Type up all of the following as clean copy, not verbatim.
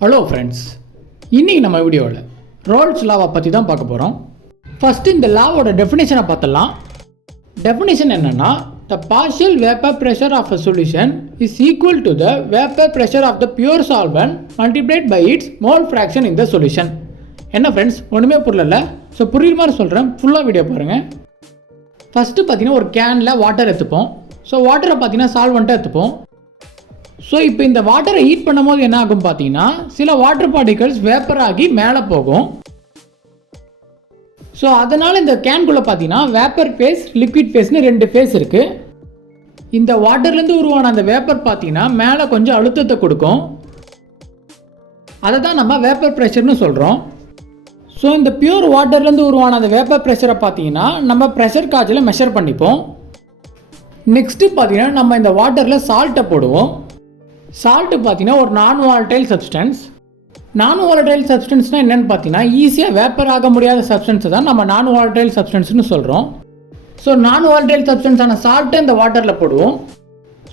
Hello friends, இன்றைக்கி நம்ம வீடியோவில் ரோல்ஸ் லாவை பற்றி தான் பார்க்க போகிறோம். ஃபஸ்ட்டு இந்த லாவோட டெஃபினேஷனை பார்த்துடலாம். டெஃபினேஷன் என்னென்னா, the partial vapour pressure of a solution is equal to the vapour pressure of the pure solvent multiplied by its mole fraction in the solution. என்ன ஃப்ரெண்ட்ஸ், ஒன்றுமே புரியல. ஸோ புரியுற மாதிரி சொல்கிறேன், ஃபுல்லாக வீடியோ பாருங்கள். ஃபஸ்ட்டு பார்த்தீங்கன்னா ஒரு கேனில் வாட்டர் எடுத்துப்போம். ஸோ வாட்டரை பார்த்தீங்கன்னா சால்வெண்ட்டாக எடுத்துப்போம். ஸோ இப்போ இந்த வாட்டரை ஹீட் பண்ணும் போது என்ன ஆகும் பார்த்தீங்கன்னா, சில வாட்டர் பார்ட்டிகல்ஸ் வேப்பர் ஆகி மேலே போகும். ஸோ அதனால் இந்த கேன்குள்ளே பார்த்தீங்கன்னா வேப்பர் ஃபேஸ், லிக்விட் ஃபேஸ்னு ரெண்டு ஃபேஸ் இருக்குது. இந்த வாட்டர்லேருந்து உருவான அந்த வேப்பர் பார்த்தீங்கன்னா மேலே கொஞ்சம் அழுத்தத்தை கொடுக்கும். அதை தான் நம்ம வேப்பர் ப்ரெஷர்னு சொல்கிறோம். ஸோ இந்த பியூர் வாட்டர்லேருந்து உருவான அந்த வேப்பர் ப்ரெஷரை பார்த்தீங்கன்னா நம்ம ப்ரெஷர் காஜில் மெஷர் பண்ணிப்போம். நெக்ஸ்ட்டு பார்த்தீங்கன்னா நம்ம இந்த வாட்டரில் சால்ட்டை போடுவோம். சால்ட்டு பார்த்தீங்கன்னா ஒரு நான் வாலடைல் சப்ஸ்டன்ஸ். நான் வாலடைல் சப்ஸ்டன்ஸ்னால் என்னென்னு பார்த்தீங்கன்னா, ஈஸியாக வேப்பர் ஆக முடியாத சப்ஸ்டன்ஸை தான் நம்ம நான் வாலடைல் சப்ஸ்டன்ஸ்னு சொல்கிறோம். ஸோ நான் வாலடைல் சப்ஸ்டன்ஸான சால்ட்டை இந்த வாட்டரில் போடுவோம்.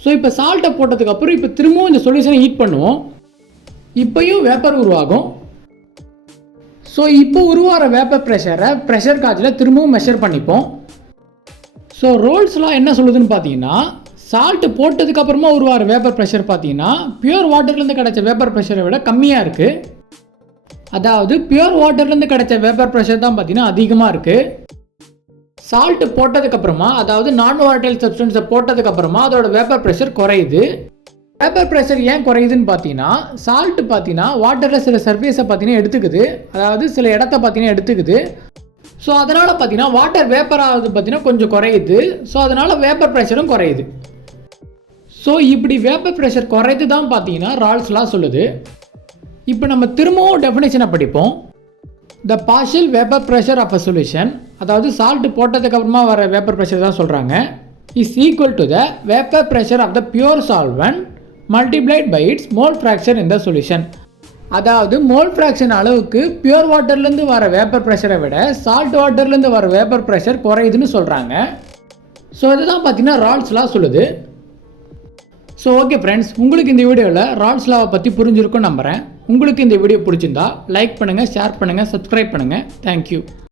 ஸோ இப்போ சால்ட்டை போட்டதுக்கப்புறம் இப்போ திரும்பவும் இந்த சொல்யூஷனை ஹீட் பண்ணுவோம். இப்போயும் வேப்பர் உருவாகும். ஸோ இப்போ உருவாகிற வேப்பர் ப்ரெஷரை ப்ரெஷர் காஜில் திரும்பவும் மெஷர் பண்ணிப்போம். ஸோ ரோல்ஸ்லாம் என்ன சொல்லுதுன்னு பார்த்தீங்கன்னா, சால்ட்டு போட்டதுக்கப்புறமா உருவாகிற வேப்பர் ப்ரெஷர் பார்த்தீங்கன்னா பியூர் வாட்டர்லேருந்து கிடைச்ச வேப்பர் ப்ரெஷரை விட கம்மியாக இருக்குது. அதாவது பியூர் வாட்டர்லேருந்து கிடைச்ச வேப்பர் ப்ரெஷர் தான் பார்த்தீங்கன்னா அதிகமாக இருக்குது. சால்ட்டு போட்டதுக்கப்புறமா, அதாவது நான் வாலடைல் சப்ஸ்டன்ஸை போட்டதுக்கப்புறமா அதோட வேப்பர் ப்ரெஷர் குறையுது. வேப்பர் ப்ரெஷர் ஏன் குறையுதுன்னு பார்த்தீங்கன்னா, சால்ட்டு பார்த்தீங்கன்னா வாட்டரில் சில சர்ஃபேஸை பார்த்தீங்கன்னா எடுத்துக்குது, அதாவது சில இடத்த பார்த்தீங்கன்னா எடுத்துக்குது. ஸோ அதனால் பார்த்தீங்கன்னா வாட்டர் வேப்பர் ஆகுது பார்த்தீங்கன்னா கொஞ்சம் குறையுது. ஸோ அதனால் வேப்பர் ப்ரெஷரும் குறையுது. ஸோ இப்படி வேப்பர் ப்ரெஷர் குறைத்து தான் பார்த்தீங்கன்னா ரால்ஸ்லாம் சொல்லுது. இப்போ நம்ம திரும்பவும் டெஃபினேஷனை படிப்போம். The partial vapour pressure of a solution, அதாவது சால்ட் போட்டதுக்கப்புறமா வர வேப்பர் ப்ரெஷர் தான் சொல்கிறாங்க, is equal to the vapour pressure of the pure solvent multiplied by its mole fraction in the solution. அதாவது மோல் ஃப்ராக்ஷன் அளவுக்கு பியூர் வாட்டர்லேருந்து வர vapour ப்ரெஷரை விட சால்ட் வாட்டர்லேருந்து வர வேப்பர் ப்ரெஷர் குறையுதுன்னு சொல்கிறாங்க. ஸோ இதுதான் பார்த்தீங்கன்னா ரால்ஸ்லாம் சொல்லுது. ஸோ ஓகே ஃப்ரெண்ட்ஸ், உங்களுக்கு இந்த வீடியோவில் ரால்ஸ் லாவை பற்றி புரிஞ்சிருக்கும்னு நம்புகிறேன். உங்களுக்கு இந்த வீடியோ பிடிச்சிருந்தா லைக் பண்ணுங்கள், ஷேர் பண்ணுங்கள், சப்ஸ்கிரைப் பண்ணுங்கள். தேங்க்யூ.